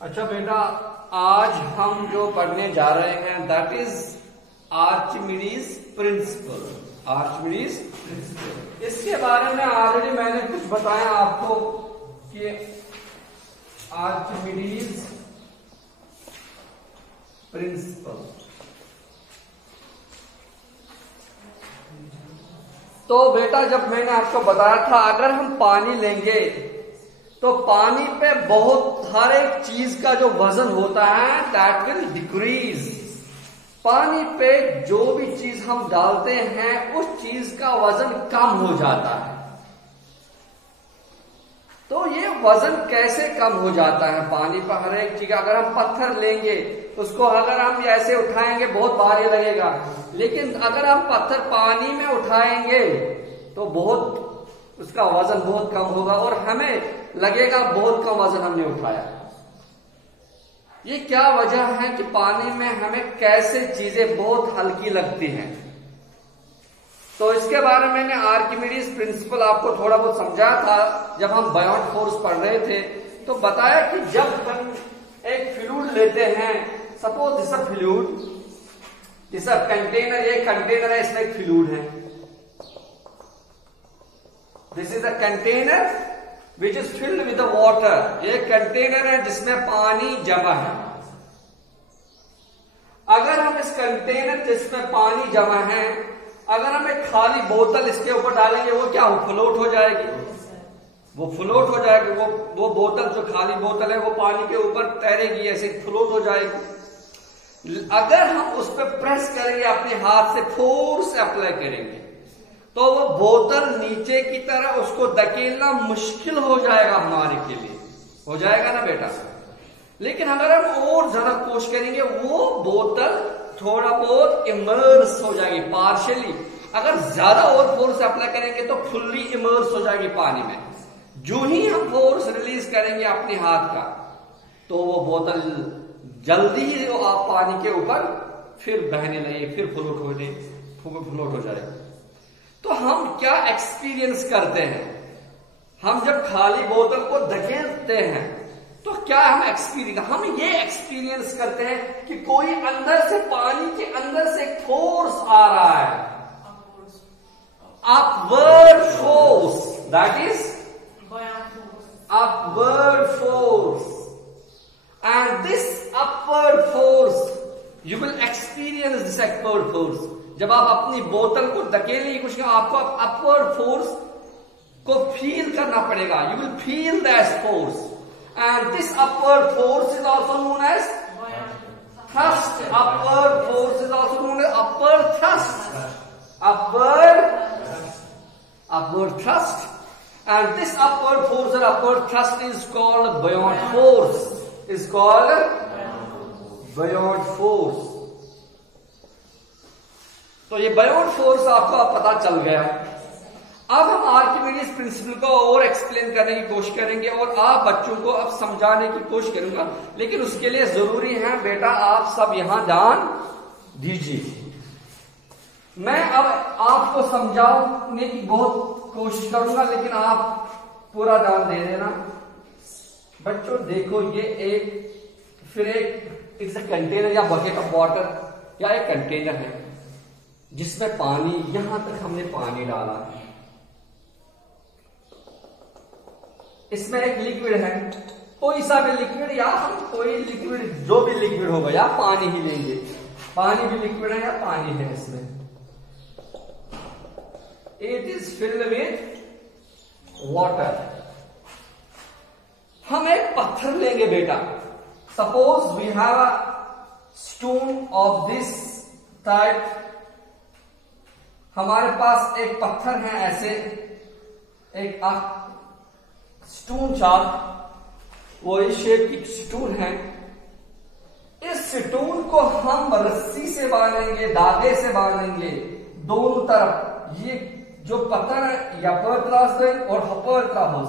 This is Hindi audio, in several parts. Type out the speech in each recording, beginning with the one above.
अच्छा बेटा, आज हम जो पढ़ने जा रहे हैं दैट इज आर्चिमिडीज प्रिंसिपल। आर्चिमिडीज प्रिंसिपल, इसके बारे में ऑलरेडी मैंने कुछ बताया आपको कि आर्चिमिडीज प्रिंसिपल। तो बेटा, जब मैंने आपको बताया था अगर हम पानी लेंगे तो पानी पे बहुत हर एक चीज का जो वजन होता है दैट विल डिक्रीज। पानी पे जो भी चीज हम डालते हैं उस चीज का वजन कम हो जाता है। तो ये वजन कैसे कम हो जाता है पानी पर हर एक चीज? अगर हम पत्थर लेंगे उसको अगर हम ऐसे उठाएंगे बहुत भारी लगेगा, लेकिन अगर हम पत्थर पानी में उठाएंगे तो बहुत उसका वजन बहुत कम होगा और हमें लगेगा बहुत कम वजन हमने उठाया। ये क्या वजह है कि पानी में हमें कैसे चीजें बहुत हल्की लगती हैं? तो इसके बारे में मैंने आर्किमिडीज प्रिंसिपल आपको थोड़ा बहुत समझाया था जब हम बायोट फोर्स पढ़ रहे थे। तो बताया कि जब हम एक फ्लूइड लेते हैं, suppose this fluid, this container, ये कंटेनर है, इसमें एक फ्लूइड है। This is a container which is filled with water. ये कंटेनर है जिसमें पानी जमा है। अगर हम इस कंटेनर जिसमें पानी जमा है, अगर हम एक खाली बोतल इसके ऊपर डालेंगे वो क्या हो, फ्लोट हो जाएगी। वो फ्लोट हो जाएगी, वो बोतल जो खाली बोतल है वो पानी के ऊपर तैरेगी, ऐसे फ्लोट हो जाएगी। अगर हम उस पर प्रेस करेंगे, अपने हाथ से फोर्स अप्लाई करेंगे, तो वो बोतल नीचे की तरह उसको धकेलना मुश्किल हो जाएगा हमारे के लिए। हो जाएगा ना बेटा? लेकिन अगर हम और ज्यादा कोशिश करेंगे वो बोतल थोड़ा बहुत इमर्स हो जाएगी पार्शियली। अगर ज्यादा और फोर्स अप्लाई करेंगे तो फुल्ली इमर्स हो जाएगी पानी में। जो ही हम फोर्स रिलीज करेंगे अपने हाथ का तो वो बोतल जल्दी ही आप पानी के ऊपर फिर बहने लगे, फिर फ्लोट हो जाएगी। तो हम क्या एक्सपीरियंस करते हैं? हम जब खाली बोतल को धकेलते हैं तो क्या हम ये एक्सपीरियंस करते हैं कि कोई अंदर से, पानी के अंदर से एक फोर्स आ रहा है, upward force, that is upward force, and this upward force you will experience this upward force। जब आप अपनी बोतल को धकेलने की कोशिश करें, आपको अपवर्ड फोर्स को फील करना पड़ेगा। You will feel that force, and this upward force is also known as thrust। upward force is also known as upward thrust, upward thrust। And this upward force or upward thrust is called buoyant force, is called buoyant force। तो ये buoyant force आपको अब पता चल गया। अब हम आर्किमिडीज प्रिंसिपल को और एक्सप्लेन करने की कोशिश करेंगे और आप बच्चों को अब समझाने की कोशिश करूंगा, लेकिन उसके लिए जरूरी है बेटा आप सब यहां ध्यान दीजिए। मैं अब आपको समझाने की बहुत कोशिश करूंगा, लेकिन आप पूरा ध्यान दे देना। बच्चों देखो, ये एक इट्स अ कंटेनर या बकेट ऑफ वाटर, या एक कंटेनर है जिसमें पानी, यहां तक हमने पानी डाला, इसमें एक लिक्विड है, कोई सा भी लिक्विड, या हम कोई लिक्विड, जो भी लिक्विड होगा, या पानी ही लेंगे, पानी भी लिक्विड है या पानी है इसमें। It is filled with water। हम एक पत्थर लेंगे बेटा, suppose we have a stone of this type. हमारे पास एक पत्थर है ऐसे, एक स्टोन शार्प, वो इस शेप की स्टोन है। इस स्टोन को हम रस्सी से बांधेंगे, धागे से बांधेंगे दोनों तरफ। ये जो पत्थर है या अपर क्लास है और अपर क्लास,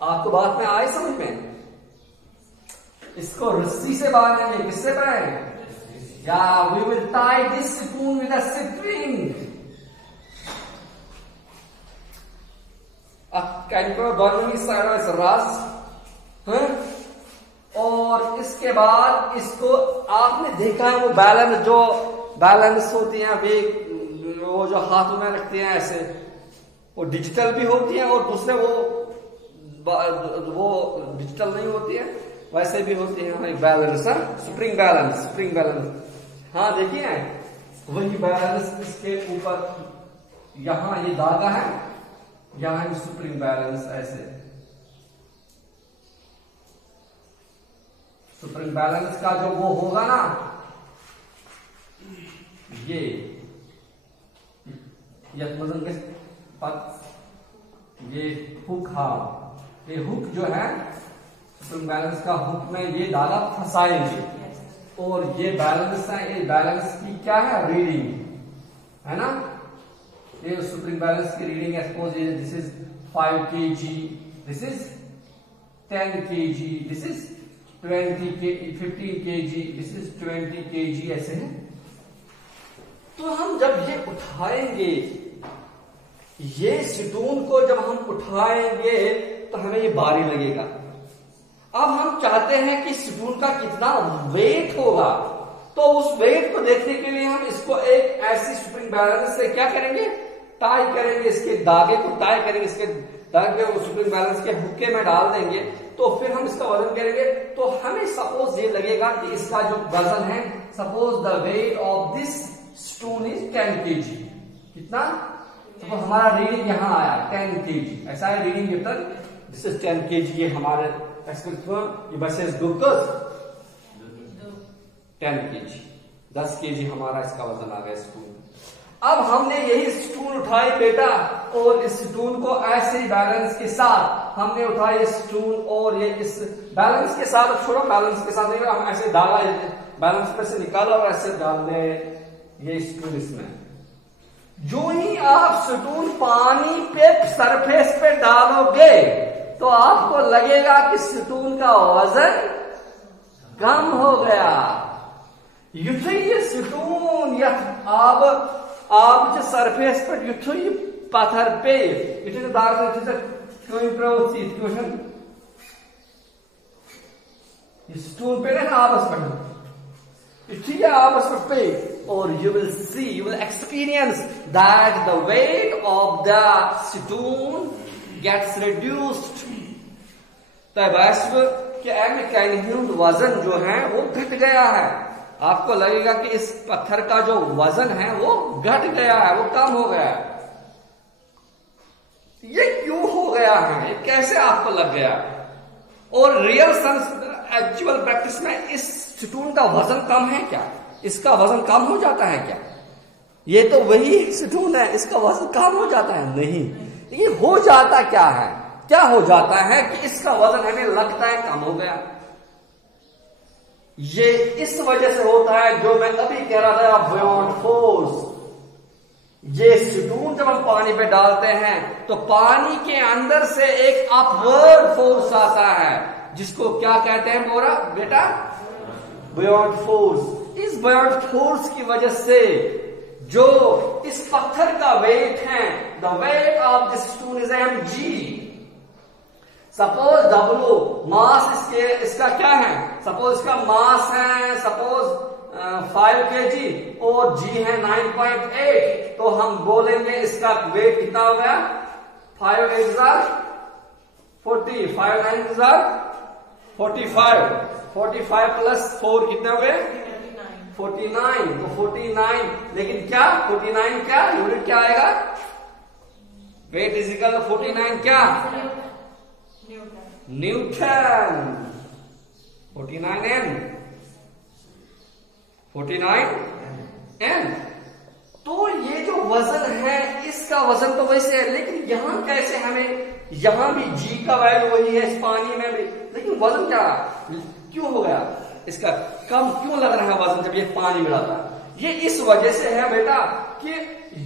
आपको बात में आए समझ में? इसको रस्सी से बांधेंगे, किससे बांधेंगे? या we will tie this spoon with a spring. Can you go down this side as ras? और इसके बाद इसको आपने देखा है वो बैलेंस होती है वो जो हाथों में रखते हैं ऐसे, वो डिजिटल भी होती है और दूसरे वो डिजिटल नहीं होती है, वैसे भी होती है बैलेंस, स्प्रिंग बैलेंस। हाँ देखिए वही बैलेंस इसके ऊपर यहां ये धागा है, यहां स्प्रिंग बैलेंस ऐसे। स्प्रिंग बैलेंस का जो वो होगा ना, ये वजन के ये हुक, हाँ ये हुक जो है स्प्रिंग बैलेंस का, हुक में ये धागा फंसाएंगे और ये बैलेंस है, ये बैलेंस की क्या है रीडिंग है ना, ये स्प्रिंग बैलेंस की रीडिंग है। Suppose this is 5 kg, this is 10 kg, this is 15 kg, this is 20 kg, ऐसे है। तो हम जब ये उठाएंगे, ये स्टून को जब हम उठाएंगे तो हमें ये भारी लगेगा। अब हम चाहते हैं कि स्टून का कितना वेट होगा, तो उस वेट को देखने के लिए हम इसको एक ऐसी स्प्रिंग बैलेंस से क्या करेंगे, टाई करेंगे, इसके धागे को टाई करेंगे, इसके धागे को स्प्रिंग बैलेंस के हुक्के में डाल देंगे, तो फिर हम इसका वजन करेंगे। तो हमें सपोज ये लगेगा कि इसका जो वजन है, suppose the weight of this stone is 10 kg। कितना? सपोज हमारा रीडिंग यहां आया 10 kg, ऐसा है reading given, this is 10 kg। ये हमारे ये बसेस ग्लूकोज 10 kg, 10 kg हमारा इसका वजन आ गया स्टून। अब हमने यही स्टून उठाई बेटा, और इस स्टून को ऐसे ही बैलेंस के साथ हमने उठाई स्टून, और ये इस बैलेंस के साथ, छोड़ो बैलेंस के साथ नहीं, हम ऐसे डाला, बैलेंस पे से निकाला और ऐसे डाल दे ये स्टून इसमें। जो ही आप स्टून पानी पे सरफेस पे डालोगे तो आपको लगेगा कि स्टून का वजन कम हो गया। ये स्टून या आप जो सरफेस पर युथु पत्थर पे स्टून पे ना आपस पर, ठीक है आपस पे, और you will experience that the weight of the stone gets reduced। तैबास्व के वजन जो है वो घट गया है। आपको लगेगा कि इस पत्थर का जो वजन है वो घट गया है, वो कम हो गया है। ये क्यों हो गया है, ये कैसे आपको लग गया? और रियल एक्चुअल प्रैक्टिस में इस स्टून का वजन कम है क्या? इसका वजन कम हो जाता है क्या? ये तो वही स्टून है, इसका वजन कम हो जाता है? नहीं। ये हो जाता क्या है? क्या हो जाता है कि इसका वजन हमें लगता है कम हो गया। ये इस वजह से होता है जो मैं अभी कह रहा था, बियॉन्ड फोर्स। ये स्टून जब हम पानी पे डालते हैं तो पानी के अंदर से एक अपवर्ड फोर्स आता है, जिसको क्या कहते हैं बोरा बेटा? Beyond force. इस बियॉन्ड फोर्स की वजह से जो इस पत्थर का वेट है, the weight of this stone is mg। Suppose W मास इसका क्या है? सपोज इसका मास है सपोज 5 kg और G है 9.8, तो हम बोलेंगे इसका वेट कितना हो गया? 5 8 40, 5 9 45, 45 प्लस 4 कितने हो गए? 49। तो 49, लेकिन क्या 49 क्या यूनिट क्या आएगा? वेट इज इक्वल 49 क्या? न्यूटन। 49 n। तो ये जो वजन है इसका वजन तो वैसे है, लेकिन यहां कैसे हमें, यहां भी G का वैल्यू वही है, इस पानी में भी, लेकिन वजन क्या क्यों हो गया? इसका कम क्यों लग रहा है वजन जब ये पानी में डालता है? ये इस वजह से है बेटा कि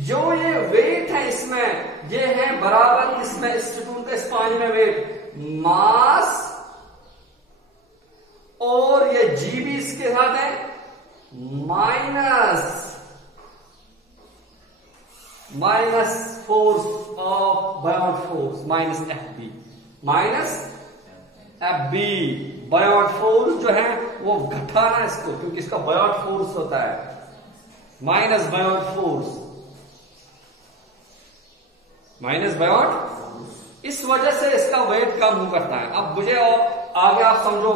जो ये वेट है इसमें, ये है बराबर इसमें इस स्टून का इस पानी में वेट मास, और ये G भी इसके साथ है minus force of Biot force minus FB, minus FB Biot force जो है वो घटाना इसको, क्योंकि इसका बायोट फोर्स होता है minus Biot force, minus Biot, इस वजह से इसका वेट कम हो करता है। अब मुझे और आगे आप समझो,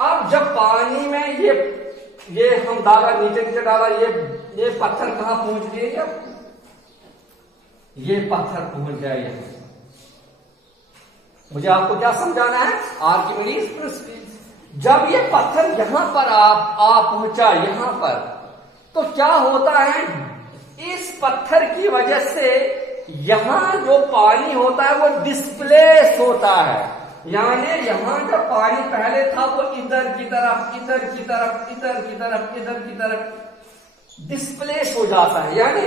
अब जब पानी में ये हम डाला नीचे नीचे डाला, ये पत्थर कहां पहुंच गए, जब ये पत्थर पहुंच जाए, मुझे आपको क्या समझाना है, आर्किमिडीज प्रिंसिपल। जब ये पत्थर यहां पर आप पहुंचा यहां पर, तो क्या होता है, इस पत्थर की वजह से यहां जो पानी होता है वो डिस्प्लेस होता है, यानी यहां जब पानी पहले था वो इधर की तरफ इधर की तरफ इधर की तरफ इधर की तरफ डिस्प्लेस हो जाता है। यानी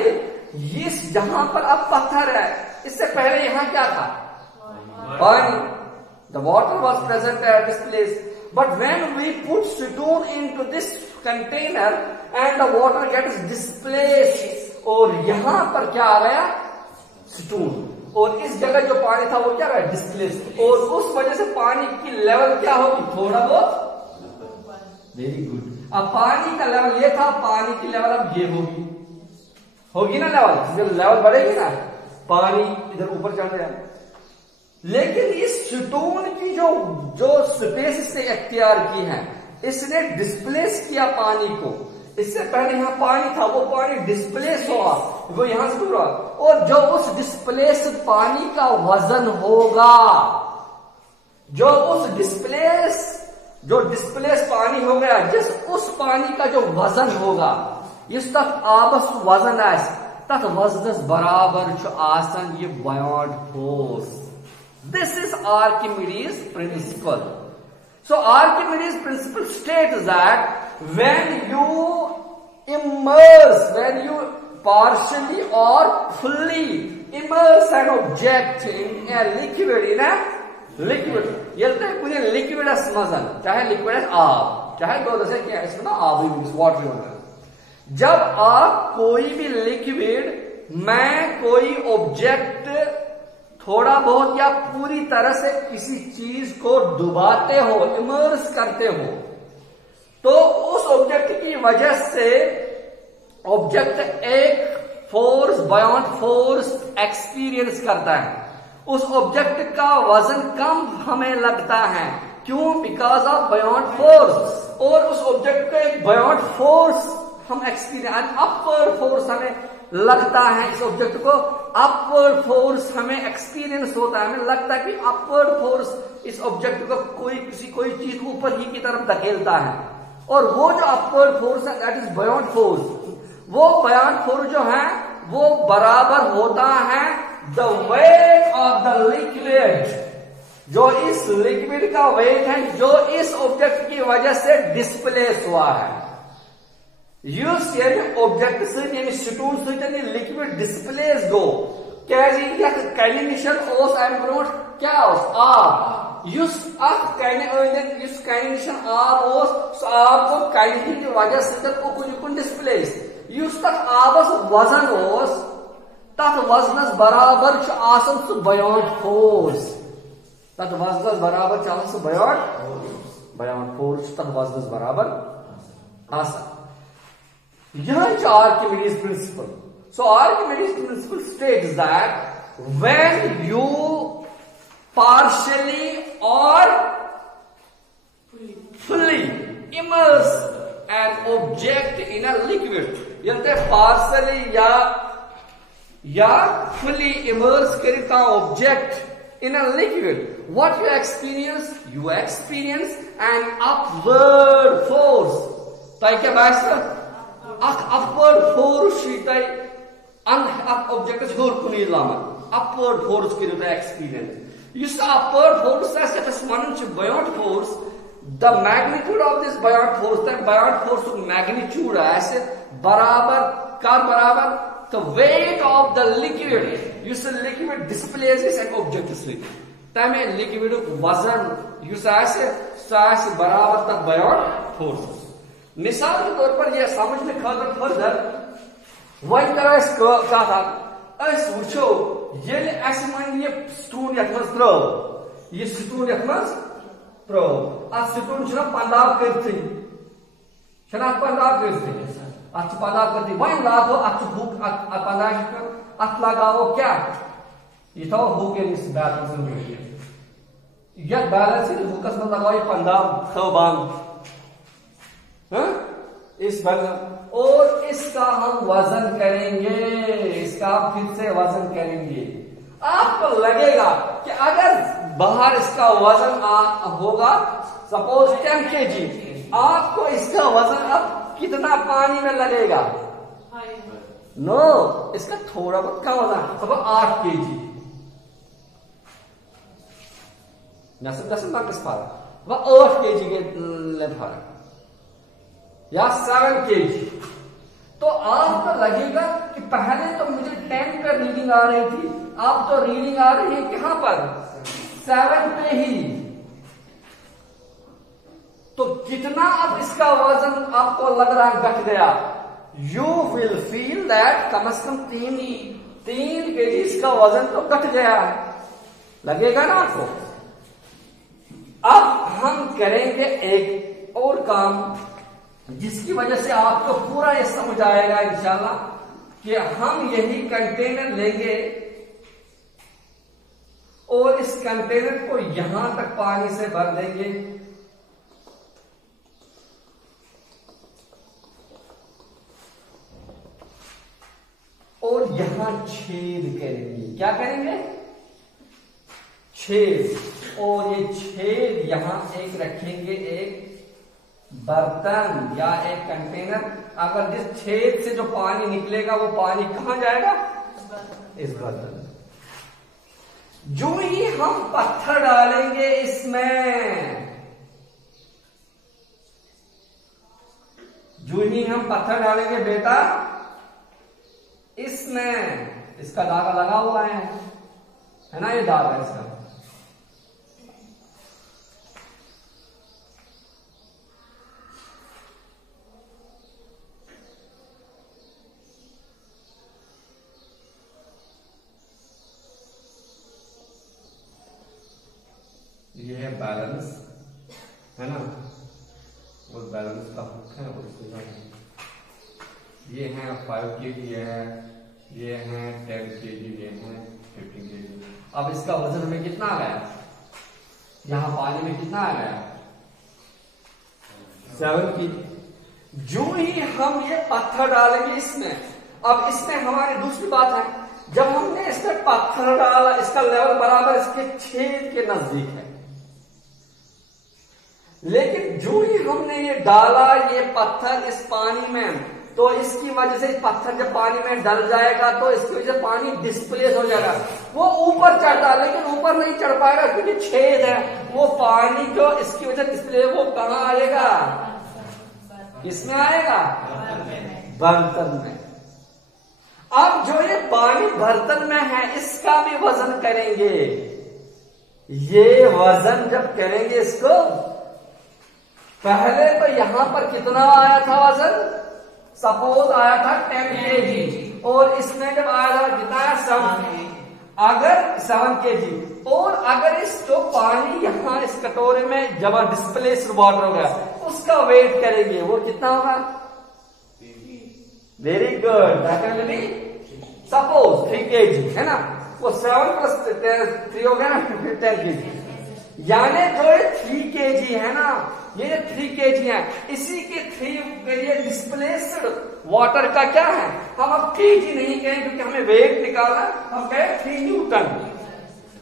इस जहां पर अब पत्थर है, इससे पहले यहां क्या था, पानी, the water was present at this place, but when we put stone into this container and the water gets displaced, और यहां पर क्या आ गया, स्टोन, और इस जगह जो पानी था वो क्या रहा, डिस्प्लेस, और उस वजह से पानी की लेवल क्या होगी, थोड़ा बहुत, वेरी गुड। अब पानी का लेवल ये था, पानी की लेवल अब ये होगी ना लेवल, जब लेवल बढ़ेगी ना पानी इधर ऊपर चढ़ जाए। लेकिन इस स्टोन की जो स्पेस इसने इख्तियार की है, इसने डिस्प्लेस किया पानी को, इससे पहले यहां पानी था वो पानी डिस्प्लेस हुआ, वो यहां से दूर हुआ, और जो उस डिस्प्लेस पानी का वजन होगा, जो डिस्प्लेस पानी हो गया, उस पानी का जो वजन होगा, इस तक आबस वजन तथ वजनस बराबर आसन ये Biot force. This is Archimedes' principle. So Archimedes' principle states that when you partially or fully immerse an object in a liquid, यदि मुझे लिक्विडस मजन, चाहे लिक्विडस आब, चाहे दो दशे क्या इसमें ना आब वाटर होता है, जब आप कोई भी लिक्विड में कोई ऑब्जेक्ट थोड़ा बहुत या पूरी तरह से किसी चीज को डुबाते हो, इमर्स करते हो, तो उस ऑब्जेक्ट की वजह से ऑब्जेक्ट एक फोर्स, बायोट फोर्स एक्सपीरियंस करता है। उस ऑब्जेक्ट का वजन कम हमें लगता है, क्यों, बिकॉज ऑफ बायोट फोर्स, और उस ऑब्जेक्ट का एक बायोट फोर्स हम एक्सपीरियंस, अपवर्ड फोर्स हमें लगता है, इस ऑब्जेक्ट को अपवर्ड फोर्स हमें एक्सपीरियंस होता है, हमें लगता है कि अपवर्ड फोर्स इस ऑब्जेक्ट को कोई चीज ऊपर ही की तरफ धकेलता है, और वो जो अपवर्ड फोर्स है दैट इज बायोट फोर्स। वो बायोट फोर्स जो है वो बराबर होता है the weight of the liquid, जो इस लिक्विड का वेट है जो इस ऑब्जेक्ट की वजह से डिस्प्लेस हुआ है। ऑब्जेक्ट स्टून लिक्विड डिस्प्लेस गो कैलिनिशन ओस एंड ब्रोट क्या ओस आब, कैलिनिशन आब ओस, आब को कैलिनिशन की वजह से उकुन डिस्प्लेस, तक आबस वजन ओस, तथ वजनस बराबर आसन सु बायोट फोर्स, तथ वजनस बराबर आसन सु बायोट फोर्स, तथ वजनस बराबर आसन। यह Archimedes' principle. So Archimedes' principle states that when you partially or fully immerse an object in a liquid, यदि partially या fully immerse करता object in a liquid, what you experience? You experience an upward force. ताकि क्या बात upward force object upward force experience. Upward force buoyant force, the magnitude of this buoyant force, the buoyant force magnitude barabar the weight of the liquid. Liquid displaces an object तमें लिक्विड वजन बराबर तक buoyant force। मिसाल के तौर पर यह समझने खातर फर्दर वही तरह क्या था, वो ये स्टून ये स्टून pro. Situn chuna pandav kirti. Chuna pandav kirti. At pandav kirti. Wain labo at hook at pandav at lagao kya? Ito hook in is balance in here. Yet balance in hookers में लगाओ ये पंदाब खबान, हाँ? इस बैलेंस और इसका हम वजन करेंगे, इसका फिर से वजन करेंगे। आपको लगेगा कि अगर बाहर इसका वजन होगा सपोज 10 kg, आपको इसका वजन अब कितना पानी में लगेगा? नो, इसका थोड़ा बहुत कम होगा, सपोज 8 kg। दस मार्क्स फर्क वह 8 kg के फर्क या 7 kg। तो आपको लगेगा कि पहले तो मुझे 10 पर रीडिंग आ रही थी, अब तो रीडिंग आ रही है कहां पर? 7 पे ही। तो कितना अब इसका वजन आपको लग रहा है घट गया? You will feel that come से कम 3 kg इसका वजन तो घट गया है, लगेगा ना आपको? अब हम करेंगे एक और काम जिसकी वजह से आपको पूरा ये समझ आएगा इंशाल्लाह कि हम यही कंटेनर लेंगे और इस कंटेनर को यहां तक पानी से भर देंगे और यहां छेद करेंगे। क्या करेंगे? छेद। और ये छेद यहां एक रखेंगे, एक बर्तन या एक कंटेनर। अगर जिस छेद से जो पानी निकलेगा वो पानी कहां जाएगा? इस बर्तन। जो ही हम पत्थर डालेंगे इसमें, जो ही हम पत्थर डालेंगे बेटा इसमें, इसका धागा लगा हुआ है ना, ये दाग है इसका। ये है बैलेंस, है ना, वो बैलेंस का हुक है उसके ये है 5 kg है, ये है 10 kg, ये है 15 kg। अब इसका वजन हमें कितना आ गया? यहां पानी में कितना आ गया? 7 kg। जो ही हम ये पत्थर डालेंगे इसमें, अब इसमें हमारी दूसरी बात है, जब हमने इसमें पत्थर डाला इसका लेवल बराबर इसके छेद के नजदीक है, लेकिन जो ही हमने ये डाला ये पत्थर इस पानी में, तो इसकी वजह से पत्थर जब पानी में डल जाएगा तो इसकी वजह से पानी डिस्प्लेस हो जाएगा। वो ऊपर चढ़ता, लेकिन ऊपर नहीं चढ़ पाएगा क्योंकि छेद है। वो पानी जो इसकी वजह से डिस्प्ले, वो कहां आएगा? किसमें आएगा? बर्तन में। अब जो ये पानी बर्तन में है इसका भी वजन करेंगे। ये वजन जब करेंगे इसको, पहले तो यहां पर कितना आया था वजन? सपोज आया था 10 kg और इसमें जब आया था कितना है? 7 kg। अगर 7 kg और अगर इस जो पानी यहां इस कटोरे में जब डिस्प्लेस्ड वाटर होगा उसका वेट करेंगे, वो कितना होगा? Very good. सपोज 3 kg है ना, वो 7 + 3 हो गया ना 10 kg। यानी जो ये 3 kg है ना, ये 3 kg है, इसी के 3 kg डिस्प्लेस्ड वाटर का क्या है? हम अब kg नहीं कहें क्योंकि हमें वेट निकालना, हम कहें 3 न्यूटन।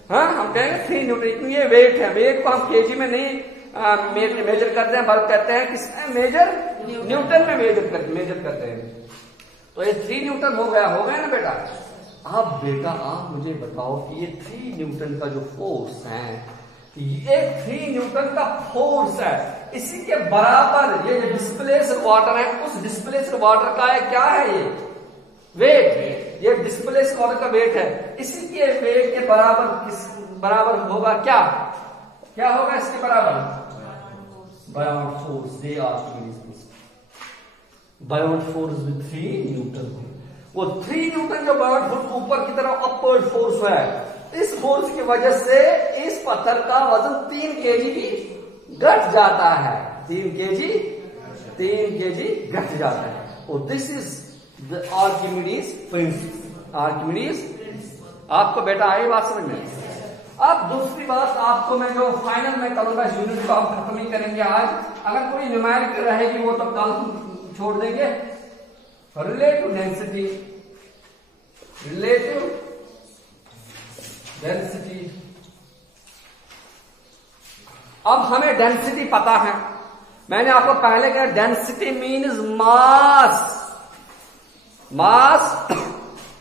हाँ, हम कहेंगे 3 न्यूटन, ये वेट है। वेट को हम kg में नहीं मेजर करते हैं, बल्कि करते हैं किसमें मेजर? न्यूटन में मेजर करते हैं। तो ये 3 न्यूटन हो गया ना बेटा? अब बेटा आप मुझे बताओ कि ये 3 न्यूटन का जो फोर्स है, ये 3 न्यूटन का फोर्स है, इसी के बराबर ये जो डिस्प्लेस्ड वाटर है, उस डिस्प्लेस्ड वाटर का है क्या है? ये वेट। ये डिस्प्लेस्ड वाटर का वेट है, इसी के वेट के बराबर किस बराबर होगा? क्या होगा इसके बराबर? Biot force. They Biot force with 3 Newton. वो 3 न्यूटन जो बायोट फोर्स ऊपर की तरफ अपवर्ड फोर्स है, इस फोर्स की वजह से इस पत्थर का वजन 3 kg भी घट जाता है, 3 kg घट जाता है। और this is the Archimedes principal. Archimedes, आपको बेटा आई बात समझ में? अब दूसरी बात आपको मैं जो फाइनल में करूंगा, इस यूनिट को हम खत्म ही करेंगे आज। अगर कोई न्यूमेरिकल रहेगी वो तो कल छोड़ देंगे। Relative density, relative density. अब हमें डेंसिटी पता है, मैंने आपको पहले कहा density means mass, mass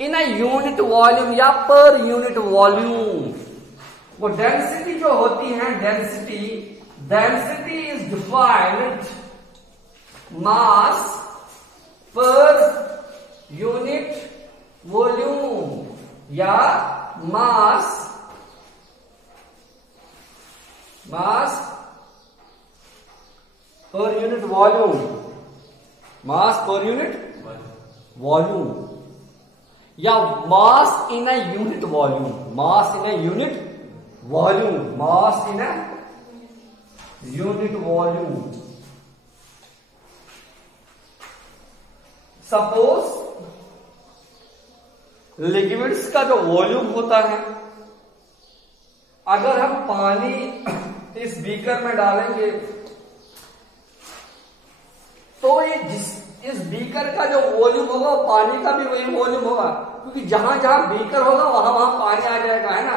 in a unit volume या पर यूनिट वॉल्यूम। वो डेंसिटी जो होती है, डेंसिटी इज डिफाइंड मास पर यूनिट वॉल्यूम या मास पर यूनिट वॉल्यूम, मास पर यूनिट वॉल्यूम या mass in a unit volume, mass in a unit volume, mass in a unit volume. Suppose liquids का जो वॉल्यूम होता है, अगर हम पानी इस बीकर में डालेंगे तो ये इस बीकर का जो वॉल्यूम होगा वो पानी का भी वही वॉल्यूम होगा, क्योंकि जहां जहां बीकर होगा वहां वहां पानी आ जाएगा, है ना।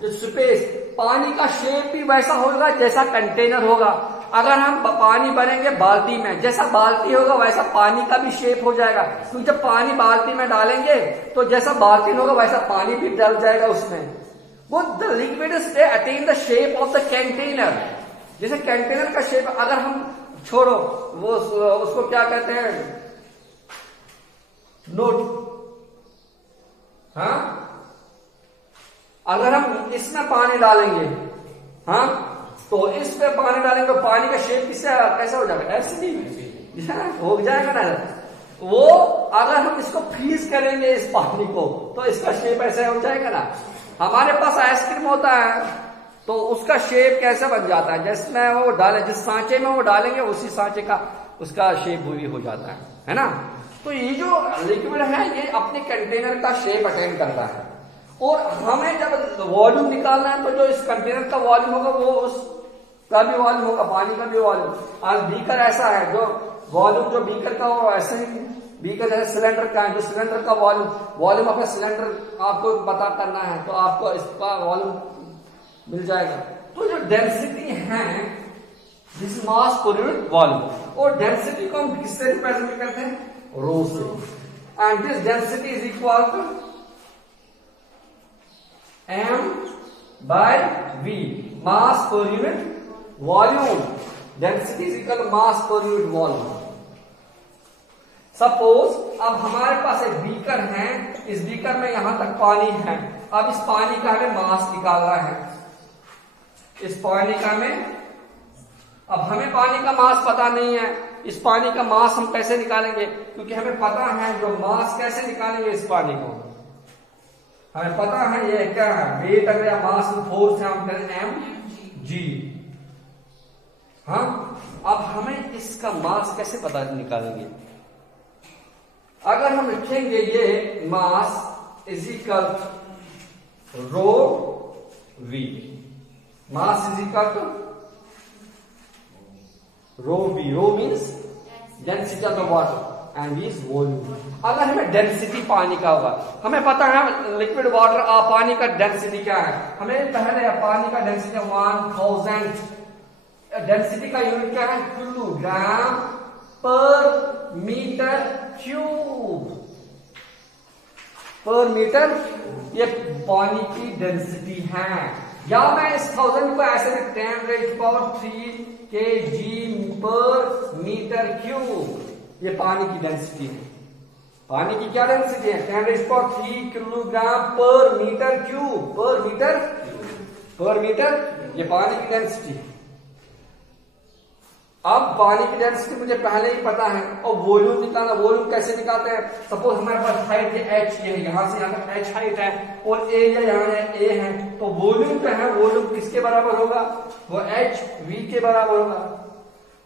जो स्पेस, पानी का शेप भी वैसा होगा जैसा कंटेनर होगा। अगर हम पानी भरेंगे बाल्टी में, जैसा बाल्टी होगा वैसा पानी का भी शेप हो जाएगा, क्योंकि जब पानी बाल्टी में डालेंगे तो जैसा बाल्टी होगा वैसा पानी भी डल जाएगा उसमें। वो the liquid attain the shape of the container, जैसे कंटेनर का शेप। अगर हम छोड़ो वो उसको क्या कहते हैं, नोट, हाँ, अगर हम इसमें पानी डालेंगे, हाँ, तो इस पे पानी डालेंगे तो पानी का शेप किससे कैसा हो जाएगा, ऐसे नहीं हो जाएगा ना। वो अगर हम इसको फ्रीज करेंगे इस पानी को तो इसका शेप ऐसा हो जाएगा ना। हमारे पास आइसक्रीम होता है तो उसका शेप कैसे बन जाता है, जिसमें वो डाले, जिस सांचे में वो डालेंगे उसी सांचे का उसका शेप भी हो जाता है ना। तो ये जो लिक्विड है ये अपने कंटेनर का शेप अटेन करता है। और हमें जब वॉल्यूम निकालना है तो जो इस कंटेनर का वॉल्यूम होगा वो उसका भी वॉल्यूम होगा, पानी का भी वॉल्यूम। आज बीकर ऐसा है, जो वॉल्यूम जो बीकर का वो ऐसे ही बीकर है, सिलेंडर का है, जो सिलेंडर का वॉल्यूम अपने सिलेंडर आपको पता करना है तो आपको इसका वॉल्यूम मिल जाएगा। तो जो डेंसिटी है दिस मास पर यूनिट वॉल्यूम, और डेंसिटी को हम किससे रिप्रेजेंट करते हैं, रो से। And this density is equal to m by v, mass per unit volume. Density is equal to mass per unit volume. Suppose अब हमारे पास एक बीकर है, इस बीकर में यहां तक पानी है। अब इस पानी का हमें मास निकालना है, इस पानी का अब हमें पानी का मास पता नहीं है। इस पानी का मास हम कैसे निकालेंगे, क्योंकि हमें पता है जो मास कैसे निकालेंगे इस पानी को, हमें पता है ये क्या है, वेट अगर या मास फोर्स है, हम करें mg। हाँ, अब हमें इसका मास कैसे पता निकालेंगे, अगर हम लिखेंगे ये mass is equal rho v, mass is equal to rho v, rho means density of the water and v is volume. अगर हमें डेंसिटी पानी का होगा, हमें पता है लिक्विड वाटर पानी का डेंसिटी क्या है, हमें पहले पानी का डेंसिटी 1000, डेंसिटी का यूनिट क्या है, किलोग्राम पर मीटर क्यूब, पर मीटर, ये पानी की डेंसिटी है। या मैं इस 1000 को ऐसे लिखते हैं 10⁻³ kg पर मीटर क्यूब, ये पानी की डेंसिटी है। पानी की क्या डेंसिटी है, 10⁻³ किलोग्राम पर मीटर क्यूब, पर मीटर, ये पानी की डेंसिटी है। अब पानी की डेंसिटी मुझे पहले ही पता है, और वॉल्यूम निकालना, वॉल्यूम कैसे निकालते हैं? सपोज हमारे पास हाइट है h, ये यहां से यहां तक h हाइट है और एरिया यहाँ है a है, तो वॉल्यूम जो है वॉल्यूम किसके बराबर होगा? वो h v के बराबर होगा।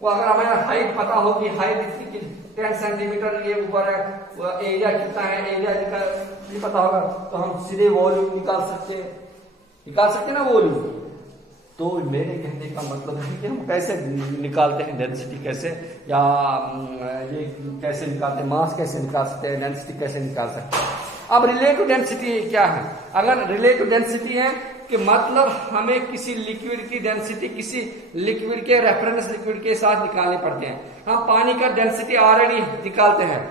वो अगर हमें हाइट पता हो कि हाइट इतनी 10 सेंटीमीटर ये ऊपर है, एरिया कितना है, एरिया नहीं पता होगा तो हम सीधे वॉल्यूम निकाल सकते ना वॉल्यूम। तो मेरे कहने का मतलब है कि हम कैसे निकालते हैं डेंसिटी, कैसे या ये कैसे निकालते हैं, मास कैसे निकाल सकते हैं, डेंसिटी कैसे निकाल सकते हैं। अब रिलेटिव डेंसिटी क्या है? अगर रिलेटिव डेंसिटी है कि मतलब हमें किसी लिक्विड की डेंसिटी किसी लिक्विड के रेफरेंस लिक्विड के साथ निकालने पड़ते हैं। हम पानी का डेंसिटी ऑलरेडी निकालते हैं,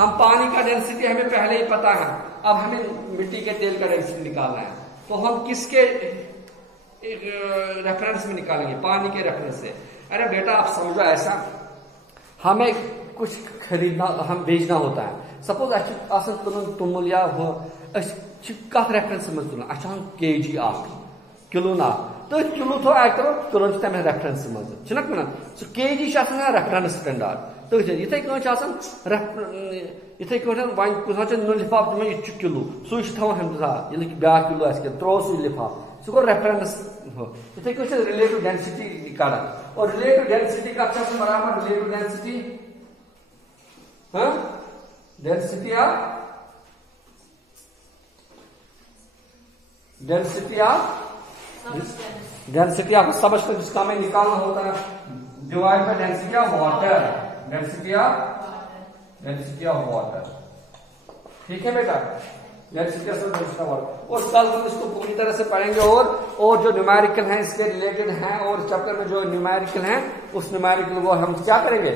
हम पानी का डेंसिटी हमें पहले ही पता है, अब हमें मिट्टी के तेल का डेंसिटी निकालना है, तो हम किसके रेफरेंस में निकालेंगे? पानी के रेफरेंस से। अरे बेटा आप समझो ऐसा, हमें कुछ खरीदना, हम बेचना होता है, सपोज तुम या कत रेफरेंस में तुल केजी किलो ना, तो किलो थो तुरंत तमें रेफरेंस मज सो केजी रेफरेंस स्टैंडर्ड, तो इथे इथे वन कुछ लिफाफ तुम यह किलो सह ब्या किलो त्रो सू लिफाफ सह गो रेफरेंस हो। इथे रिलेटिव डेंसिटी निकाला, और रिलेटिव डेंसिटी का बराबर relative density density of substance, जिसका हमें निकालना होता है, divide by density of water, density of water. ठीक है बेटा, डेंसिटी ऑफ वाटर। और कल हम इसको पूरी तरह से पढ़ेंगे, और जो न्यूमेरिकल हैं इसके रिलेटेड हैं, और चैप्टर में जो न्यूमेरिकल हैं उस न्यूमेरिकल को हम क्या करेंगे।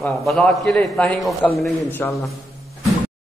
बस आज के लिए इतना ही, और कल मिलेंगे इंशाल्लाह।